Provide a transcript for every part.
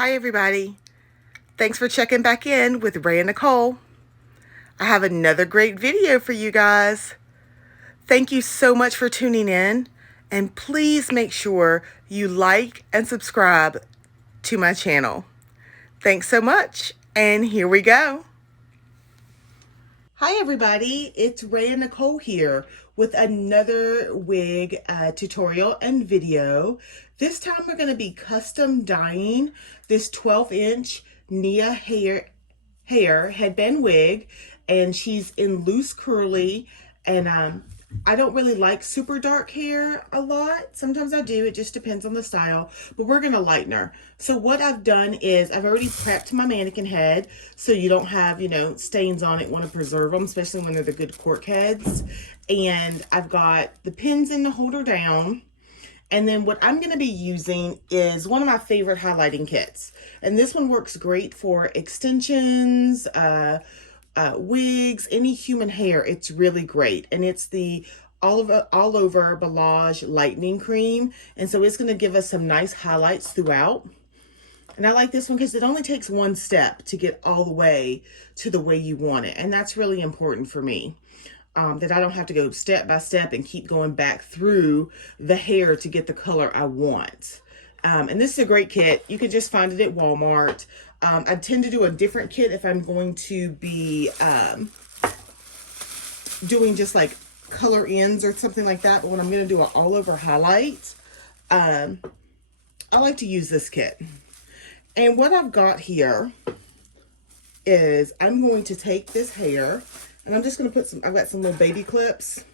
Hi everybody. Thanks for checking back in with Ray and Nicole. I have another great video for you guys. Thank you so much for tuning in, and please make sure you like and subscribe to my channel. Thanks so much, and here we go. Hi everybody, it's Ray and Nicole here with another wig tutorial and video. This time we're going to be custom dyeing this 12-inch Nia hair headband wig, and she's in loose curly, and I don't really like super dark hair a lot. Sometimes I do, it just depends on the style, but we're gonna lighten her. So what I've done is I've already prepped my mannequin head so you don't have, stains on it. Want to preserve them, especially when they're the good cork heads. And I've got the pins in to hold her down. And then what I'm going to be using is one of my favorite highlighting kits. And this one works great for extensions, wigs, any human hair. It's really great. And it's the all over Balayage lightening cream. And so it's going to give us some nice highlights throughout. And I like this one because it only takes one step to get all the way to the way you want it. And that's really important for me. That I don't have to go step by step and keep going back through the hair to get the color I want. And this is a great kit. You can just find it at Walmart. I tend to do a different kit if I'm going to be doing just like color ends or something like that. But when I'm going to do an all over highlight, I like to use this kit. And what I've got here is I'm going to take this hair and I'm just going to put I've got some little baby clips,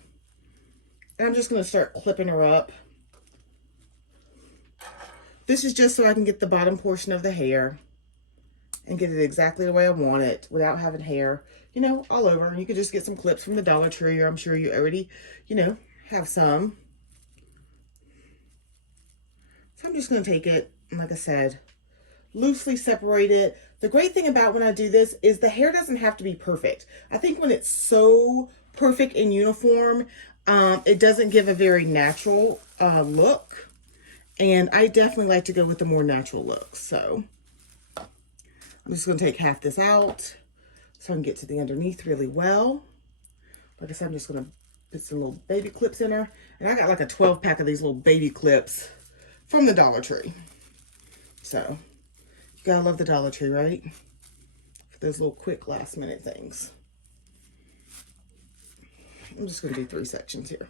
and I'm just going to start clipping her up. This is just so I can get the bottom portion of the hair and get it exactly the way I want it without having hair, all over. You could just get some clips from the Dollar Tree, or I'm sure you already, have some. So I'm just going to take it, and like I said, loosely separate it. The great thing about when I do this is the hair doesn't have to be perfect. I think when it's so perfect and uniform, it doesn't give a very natural look. And I definitely like to go with the more natural look. So I'm just going to take half this out so I can get to the underneath really well. Like I said, I'm just going to put some little baby clips in her. And I got like a 12-pack of these little baby clips from the Dollar Tree. So you gotta love the Dollar Tree, right? For those little quick last minute things. I'm just gonna do 3 sections here.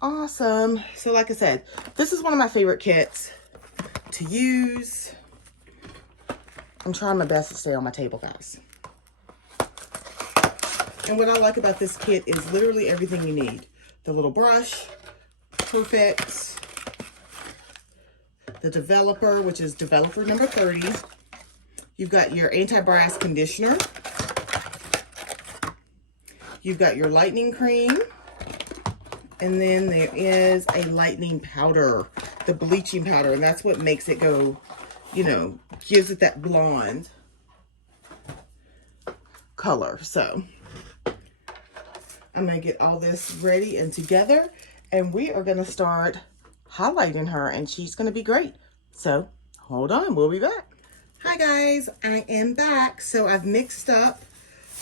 Awesome. So like I said, this is one of my favorite kits to use. I'm trying my best to stay on my table, guys. And what I like about this kit is literally everything you need. The little brush, perfect. The developer, which is developer number 30. You've got your anti-brass conditioner. You've got your lightening cream. And then there is a lightening powder, the bleaching powder. And that's what makes it go, gives it that blonde color. So I'm going to get all this ready and together. And we are going to start highlighting her, and she's going to be great. So hold on, we'll be back. Hi guys, I am back. So I've mixed up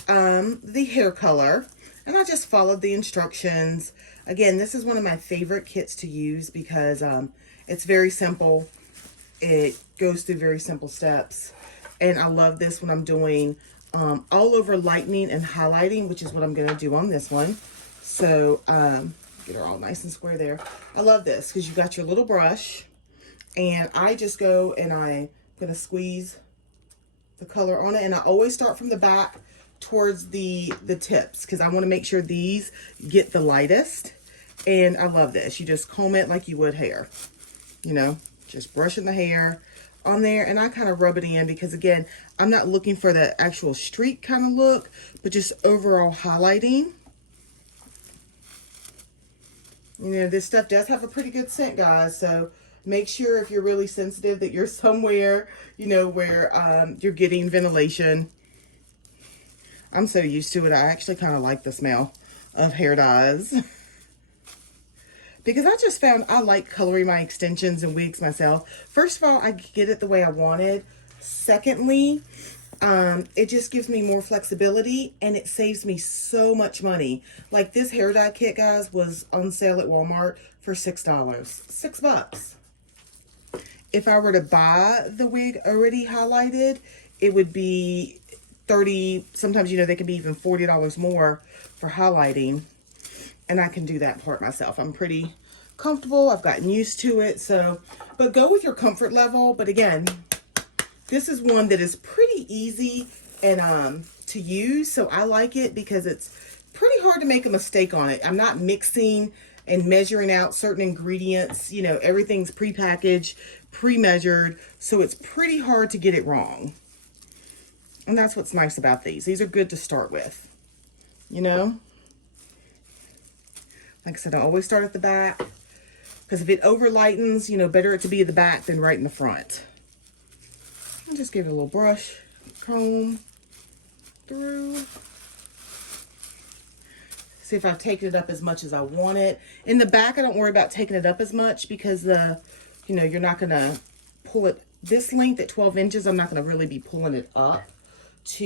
the hair color, and I just followed the instructions. Again, this is one of my favorite kits to use because it's very simple. It goes through very simple steps, and I love this when I'm doing all over lightening and highlighting, which is what I'm going to do on this one. So get her all nice and square there. I love this because you've got your little brush, and I just go and I'm going to squeeze the color on it, and I always start from the back towards the tips because I want to make sure these get the lightest. And I love this. You just comb it like you would hair, just brushing the hair on there, and I kind of rub it in because, again, I'm not looking for the actual streak kind of look, but just overall highlighting. This stuff does have a pretty good scent, guys, so make sure if you're really sensitive that you're somewhere, where you're getting ventilation. I'm so used to it. I actually kind of like the smell of hair dyes. because I just found I like coloring my extensions and wigs myself. First of all, I get it the way I wanted. Secondly, it just gives me more flexibility and it saves me so much money. Like this hair dye kit, guys, was on sale at Walmart for $6. $6. If I were to buy the wig already highlighted, it would be 30, sometimes, you know, they can be even $40 more for highlighting. And I can do that part myself. I'm pretty comfortable. I've gotten used to it. So, but go with your comfort level. But again, this is one that is pretty easy and to use. So I like it because it's pretty hard to make a mistake on it. I'm not mixing and measuring out certain ingredients. You know, everything's prepackaged, pre-measured. So it's pretty hard to get it wrong. And that's what's nice about these. These are good to start with, you know. Like I said, I always start at the back because if it over lightens, you know, better it to be at the back than right in the front. And just give it a little brush, comb through. See if I've taken it up as much as I want it. In the back, I don't worry about taking it up as much because you know, you're not going to pull it this length at 12 inches. I'm not going to really be pulling it up to,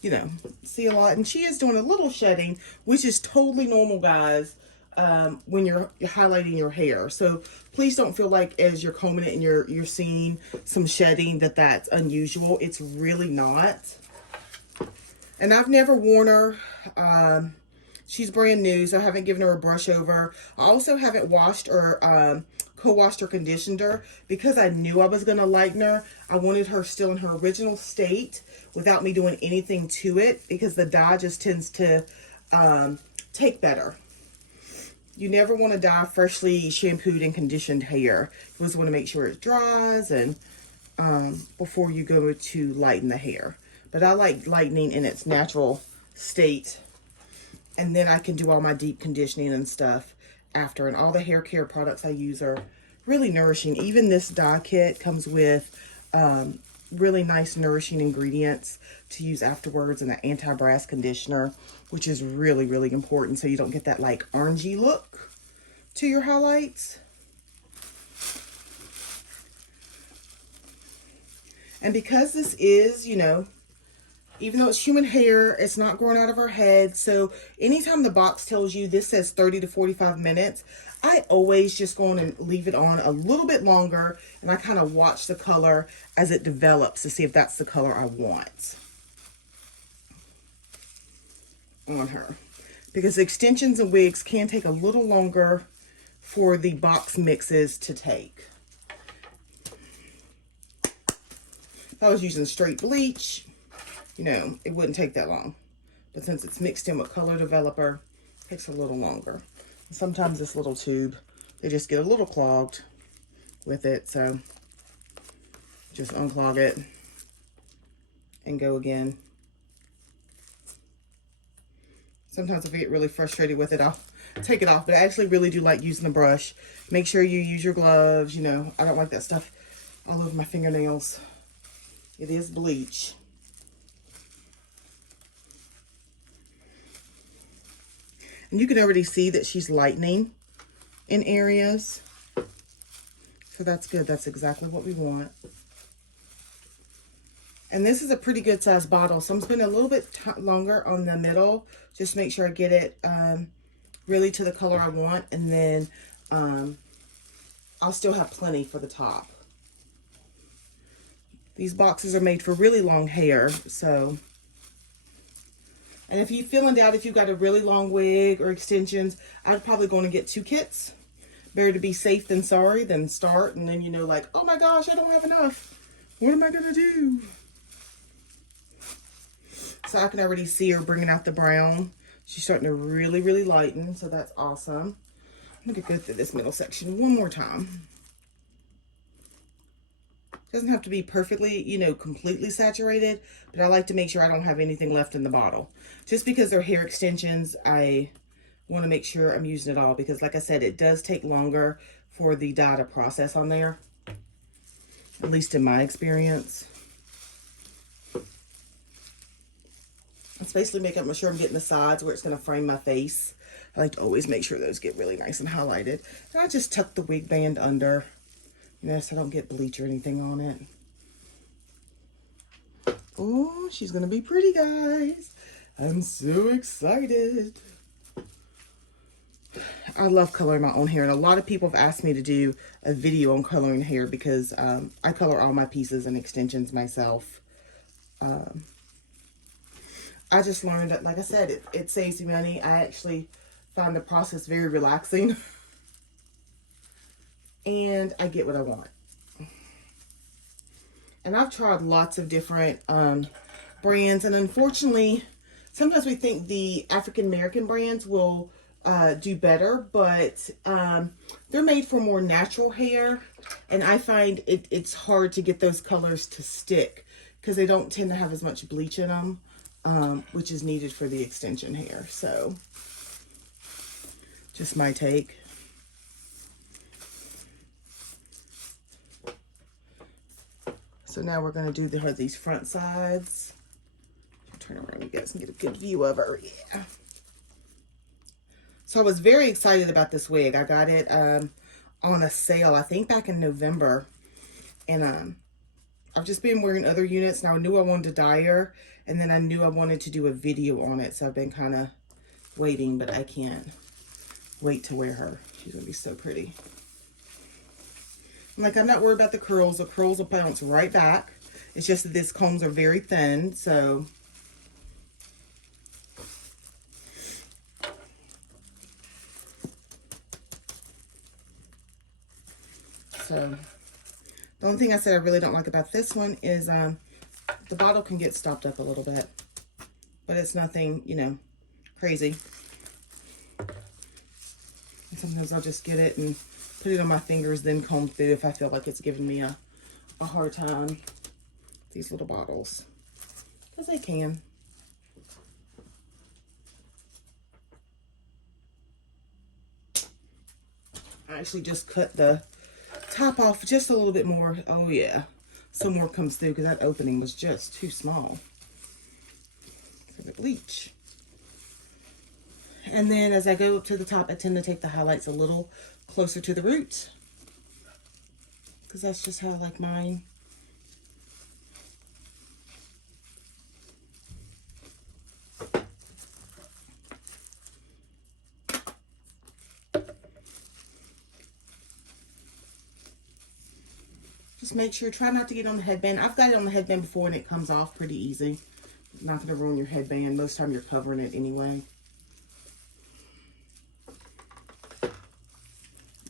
you know, see a lot. And she is doing a little shedding, which is totally normal, guys, when you're highlighting your hair. So please don't feel like as you're combing it and you're seeing some shedding that's unusual. It's really not. And I've never worn her. She's brand new, so I haven't given her a brush over. I also haven't washed or co-washed or conditioned her because I knew I was going to lighten her. I wanted her still in her original state without me doing anything to it because the dye just tends to take better. You never want to dye freshly shampooed and conditioned hair. You just want to make sure it dries and before you go to lighten the hair. But I like lightening in its natural state. And then I can do all my deep conditioning and stuff after. And all the hair care products I use are really nourishing. Even this dye kit comes with really nice nourishing ingredients to use afterwards, and an anti-brass conditioner, which is really, really important so you don't get that like orangey look to your highlights. And because this is, you know, even though it's human hair, it's not growing out of her head. So anytime the box tells you this says 30 to 45 minutes, I always just go on and leave it on a little bit longer. And I kind of watch the color as it develops to see if that's the color I want on her. Because extensions and wigs can take a little longer for the box mixes to take. If I was using straight bleach, you know, it wouldn't take that long. But since it's mixed in with color developer, it takes a little longer. And sometimes this little tube, they just get a little clogged with it. So just unclog it and go again. Sometimes if I get really frustrated with it, I'll take it off. But I actually really do like using the brush. Make sure you use your gloves. You know, I don't like that stuff all over my fingernails. It is bleach. And you can already see that she's lightening in areas. So that's good. That's exactly what we want. And this is a pretty good size bottle. So I'm spending a little bit longer on the middle. Just make sure I get it really to the color I want. And then I'll still have plenty for the top. These boxes are made for really long hair. So... And if you feel in doubt if you've got a really long wig or extensions, I'd probably go and get 2 kits. Better to be safe than sorry than start. And then, you know, like, oh my gosh, I don't have enough. What am I going to do? So I can already see her bringing out the brown. She's starting to really, really lighten. So that's awesome. I'm going to go through this middle section one more time. Doesn't have to be perfectly, you know, completely saturated, but I like to make sure I don't have anything left in the bottle. Just because they're hair extensions, I want to make sure I'm using it all because, like I said, it does take longer for the dye to process on there, at least in my experience. It's basically making sure I'm getting the sides where it's going to frame my face. I like to always make sure those get really nice and highlighted. And I just tuck the wig band under, you know, so I don't get bleach or anything on it. Oh, she's gonna be pretty, guys. I'm so excited. I love coloring my own hair, and a lot of people have asked me to do a video on coloring hair because I color all my pieces and extensions myself. I just learned that, like I said, it saves me money. I actually find the process very relaxing. And I get what I want. And I've tried lots of different brands. And unfortunately, sometimes we think the African-American brands will do better. But they're made for more natural hair. And I find it's hard to get those colors to stick because they don't tend to have as much bleach in them. Which is needed for the extension hair. So, just my take. So now we're going to do these front sides. Turn around, you guys can get a good view of her. Yeah. So I was very excited about this wig. I got it on a sale, I think back in November. And I've just been wearing other units. Now I knew I wanted to dye her. And then I knew I wanted to do a video on it. So I've been kind of waiting, but I can't wait to wear her. She's going to be so pretty. I'm not worried about the curls. The curls will bounce right back. It's just that these combs are very thin. So the only thing I said I really don't like about this one is the bottle can get stopped up a little bit, but it's nothing, you know, crazy. And sometimes I'll just get it and put it on my fingers, then comb through if I feel like it's giving me a hard time. These little bottles, because they can. I actually just cut the top off just a little bit more. Oh yeah. Some more comes through because that opening was just too small for the bleach. And then as I go up to the top, I tend to take the highlights a little closer to the roots because that's just how I like mine. Just make sure, try not to get on the headband. I've got it on the headband before and it comes off pretty easy. Not going to ruin your headband. Most of the time you're covering it anyway.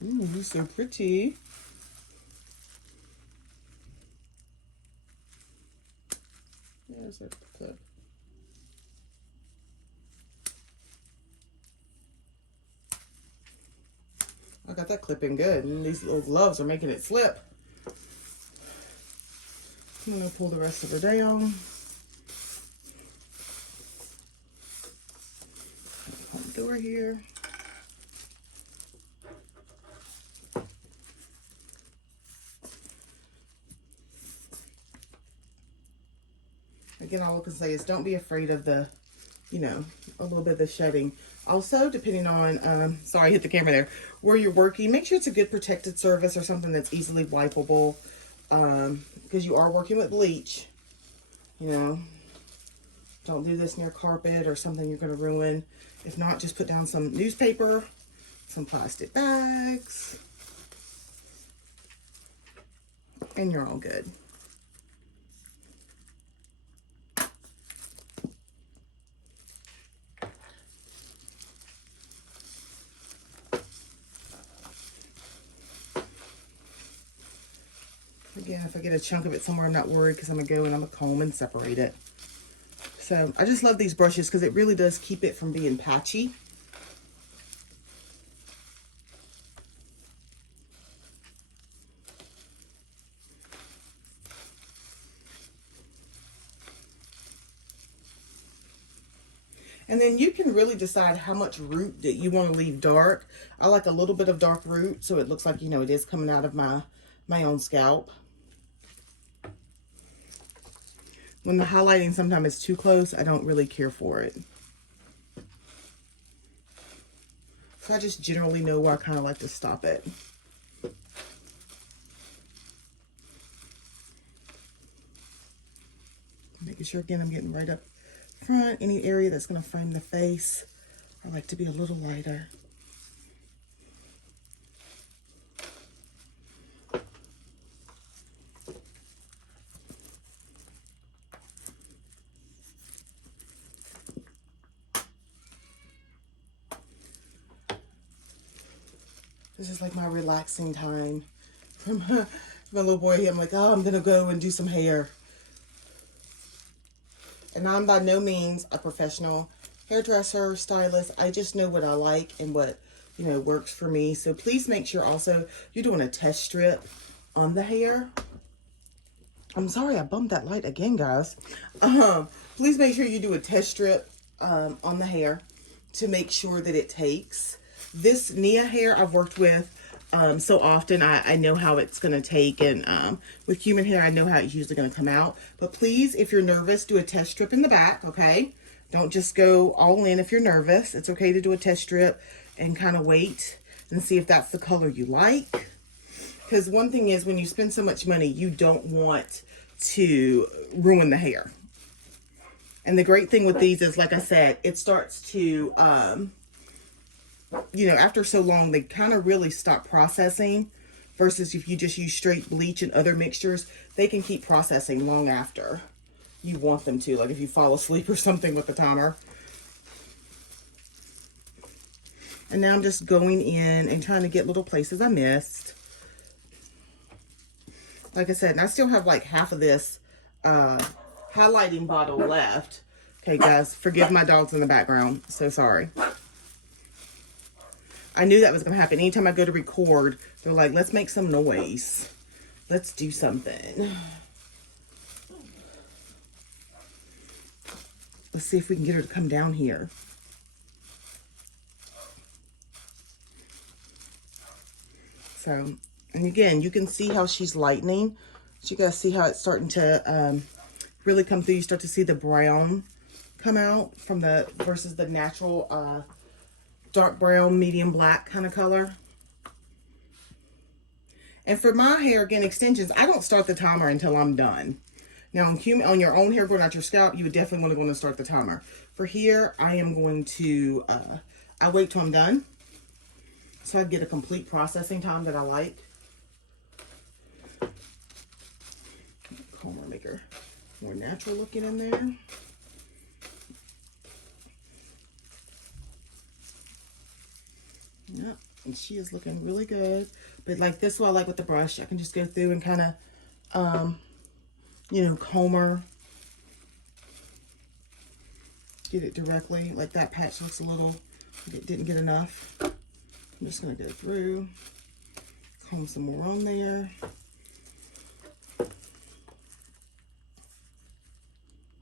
Ooh, you're so pretty. There's that clip. I got that clip in good. And these little gloves are making it slip. I'm going to pull the rest of her down. Come through her here. Again, all I can say is don't be afraid of the, you know, a little bit of the shedding. Also, depending on, sorry, I hit the camera there, where you're working, make sure it's a good protected surface or something that's easily wipeable. Because you are working with bleach, you know, don't do this near carpet or something you're going to ruin. If not, just put down some newspaper, some plastic bags, and you're all good. Again, if I get a chunk of it somewhere, I'm not worried because I'm going to go and I'm going to comb and separate it. So I just love these brushes because it really does keep it from being patchy. And then you can really decide how much root that you want to leave dark. I like a little bit of dark root so it looks like, you know, it is coming out of my own scalp. When the highlighting sometimes is too close, I don't really care for it. So I just generally know where I kind of like to stop it. Making sure, again, I'm getting right up front. Any area that's going to frame the face, I like to be a little lighter. This is like my relaxing time. From my little boy here, I'm like, oh, I'm going to go and do some hair. And I'm by no means a professional hairdresser, stylist. I just know what I like and what, you know, works for me. So please make sure also you're doing a test strip on the hair. I'm sorry, I bumped that light again, guys. Please make sure you do a test strip on the hair to make sure that it takes. This Nia hair I've worked with so often, I know how it's going to take, and with human hair, I know how it's usually going to come out. But please, if you're nervous, do a test strip in the back, okay? Don't just go all in if you're nervous. It's okay to do a test strip and kind of wait and see if that's the color you like. Because one thing is, when you spend so much money, you don't want to ruin the hair. And the great thing with these is, like I said, it starts to, you know, after so long, they kind of really stop processing. Versus if you just use straight bleach and other mixtures, they can keep processing long after you want them to. Like if you fall asleep or something with the timer. And now I'm just going in and trying to get little places I missed. Like I said, and I still have like half of this highlighting bottle left. Okay, guys, forgive my dogs in the background. So sorry. I knew that was going to happen. Anytime I go to record, they're like, let's make some noise. Let's do something. Let's see if we can get her to come down here. So, and again, you can see how she's lightening. So you guys see how it's starting to really come through. You start to see the brown come out from the, versus the natural dark brown, medium black kind of color. And for my hair, again, extensions, I don't start the timer until I'm done. Now, on your own hair growing out your scalp, you would definitely want to go and start the timer. For here, I am going to, I wait till I'm done. So I get a complete processing time that I like. Comb make her more natural looking in there. Yep, and she is looking really good. But like this one, I like with the brush, I can just go through and kind of, you know, comb her. Get it directly. Like that patch looks a little, it didn't get enough. I'm just going to go through, comb some more on there.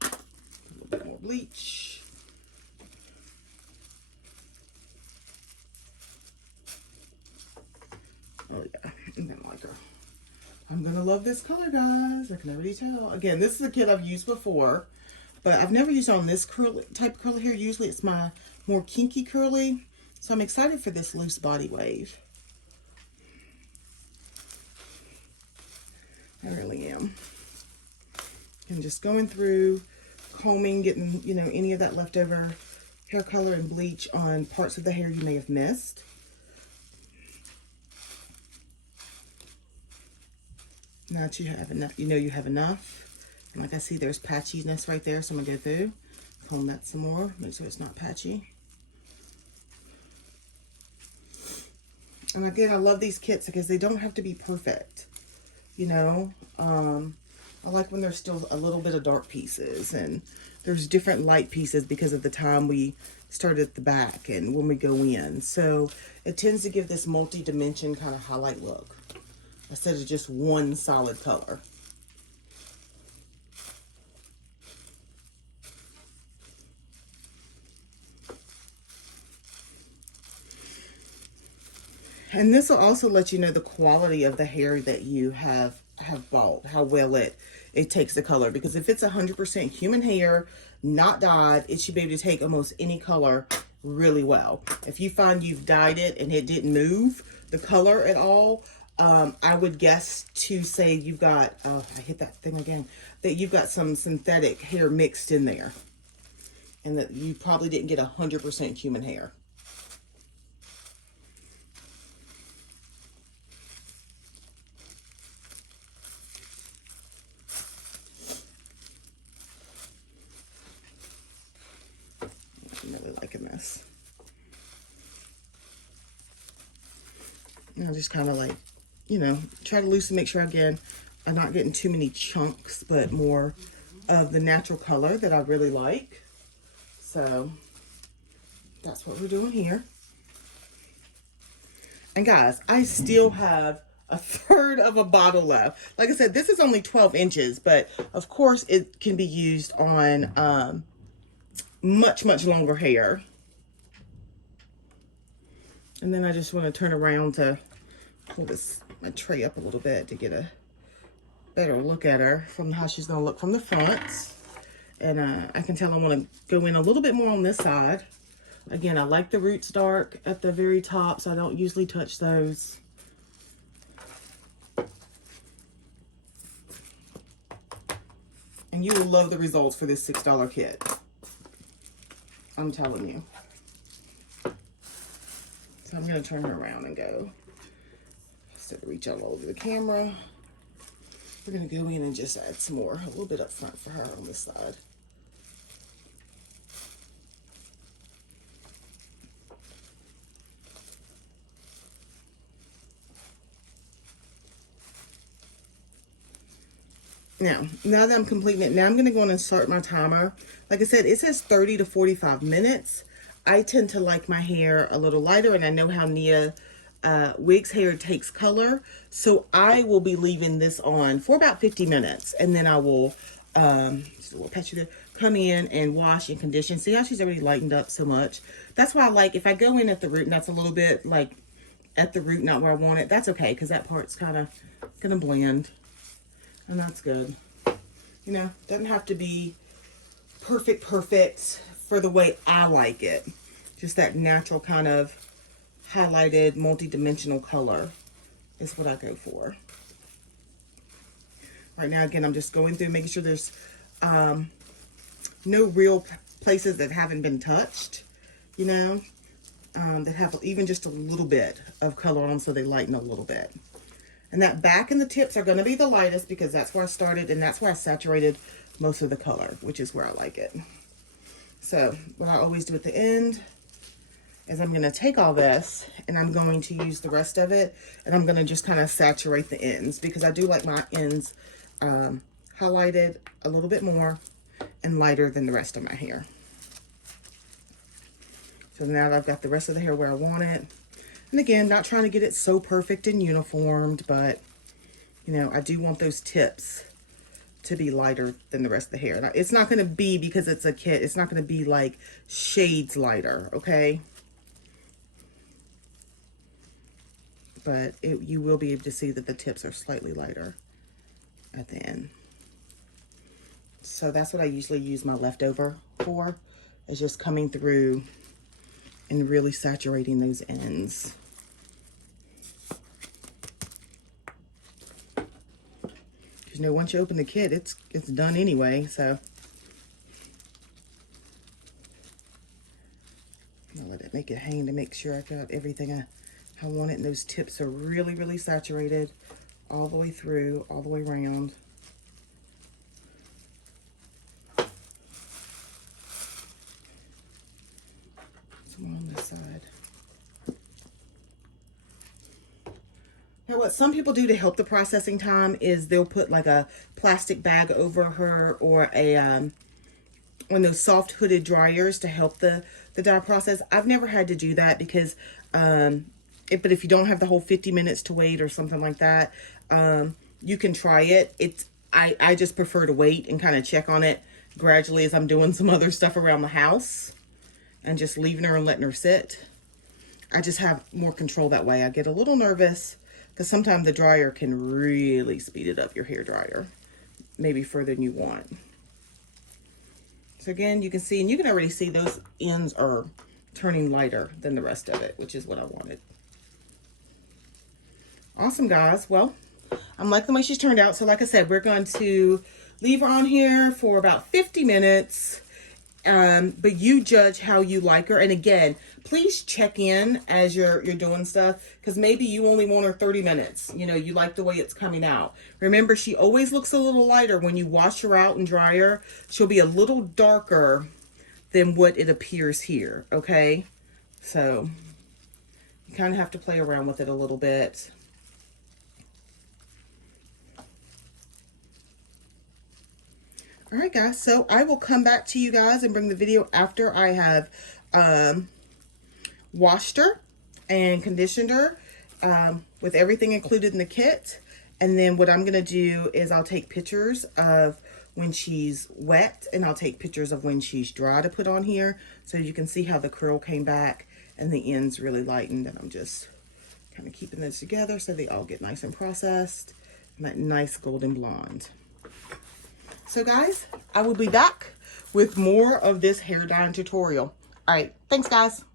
A little bit more bleach. Oh yeah, I'm gonna like her. I'm gonna love this color, guys. I can already tell. Again, this is a kit I've used before, but I've never used it on this curly type of curly hair. Usually it's my more kinky curly. So I'm excited for this loose body wave. I really am. And just going through, combing, getting, you know, any of that leftover hair color and bleach on parts of the hair you may have missed. Now that you have enough, you know you have enough. And like I see, there's patchiness right there, so I'm gonna go through, comb that some more, make sure it's not patchy. And again, I love these kits because they don't have to be perfect, you know. I like when there's still a little bit of dark pieces and there's different light pieces because of the time we start at the back and when we go in. So it tends to give this multi-dimension kind of highlight look instead of just one solid color. And this will also let you know the quality of the hair that you have bought, how well it takes the color. Because if it's 100% human hair, not dyed, it should be able to take almost any color really well. If you find you've dyed it and it didn't move the color at all, I would guess to say you've got, oh, I hit that thing again, that you've got some synthetic hair mixed in there, and that you probably didn't get 100% human hair. I'm really liking this. And I just kind of like, you know, try to loosen, make sure again, I'm not getting too many chunks, but more of the natural color that I really like. So that's what we're doing here. And guys, I still have a third of a bottle left. Like I said, this is only 12 inches, but of course it can be used on much, much longer hair. And then I just want to turn around to pull my tray up a little bit to get a better look at her from how she's going to look from the front. And I can tell I want to go in a little bit more on this side. Again, I like the roots dark at the very top, so I don't usually touch those. And you will love the results for this $6 kit. I'm telling you. So I'm going to turn her around and go. Instead of reach all over the camera, we're going to go in and just add some more, a little bit up front for her on this side. Now that I'm completing it, now I'm going to go on and start my timer. Like I said, it says 30 to 45 minutes. I tend to like my hair a little lighter, and I know how Nia Wig's hair takes color. So I will be leaving this on for about 50 minutes. And then I will, just a little patch there, come in and wash and condition. See how she's already lightened up so much? That's why I like, if I go in at the root and that's a little bit like at the root, not where I want it, that's okay, because that part's kind of going to blend. And that's good. You know, doesn't have to be perfect for the way I like it. Just that natural kind of highlighted, multi-dimensional color is what I go for. Right now, again, I'm just going through, making sure there's no real places that haven't been touched, you know, that have even just a little bit of color on them, so they lighten a little bit. And that back and the tips are going to be the lightest because that's where I started, and that's where I saturated most of the color, which is where I like it. So what I always do at the end is I'm going to take all this and I'm going to use the rest of it, and I'm going to just kind of saturate the ends because I do like my ends highlighted a little bit more and lighter than the rest of my hair. So now that I've got the rest of the hair where I want it, and again, not trying to get it so perfect and uniformed, but, you know, I do want those tips to be lighter than the rest of the hair. Now, it's not going to be, because it's a kit, it's not going to be like shades lighter, okay? But you will be able to see that the tips are slightly lighter at the end. So that's what I usually use my leftover for, is just coming through and really saturating those ends. Because, you know, once you open the kit, it's done anyway, so. I'll let it make it hang to make sure I got everything I want it, and those tips are really, really saturated all the way through, all the way around. On this side. Now, what some people do to help the processing time is they'll put like a plastic bag over her, or a one of those soft hooded dryers to help the dye process. I've never had to do that because but if you don't have the whole 50 minutes to wait or something like that, you can try it. I just prefer to wait and kind of check on it gradually as I'm doing some other stuff around the house, and just leaving her and letting her sit. I just have more control that way. I get a little nervous because sometimes the dryer can really speed it up, your hair dryer, maybe further than you want. So again, you can see, and you can already see those ends are turning lighter than the rest of it, which is what I wanted. Awesome, guys. Well, I'm liking the way she's turned out. So like I said, we're going to leave her on here for about 50 minutes. But you judge how you like her. And again, please check in as you're doing stuff, because maybe you only want her 30 minutes. You know, you like the way it's coming out. Remember, she always looks a little lighter. When you wash her out and dry her, she'll be a little darker than what it appears here, okay? So you kind of have to play around with it a little bit. All right, guys, so I will come back to you guys and bring the video after I have washed her and conditioned her with everything included in the kit. And then what I'm going to do is I'll take pictures of when she's wet, and I'll take pictures of when she's dry to put on here, so you can see how the curl came back and the ends really lightened. And I'm just kind of keeping those together so they all get nice and processed and that nice golden blonde. So guys, I will be back with more of this hair dyeing tutorial. All right, thanks guys.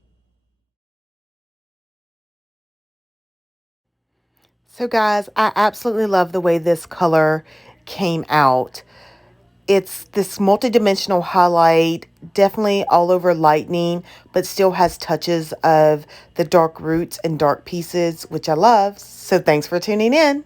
So guys, I absolutely love the way this color came out. It's this multi-dimensional highlight, definitely all over lightening, but still has touches of the dark roots and dark pieces, which I love. So thanks for tuning in.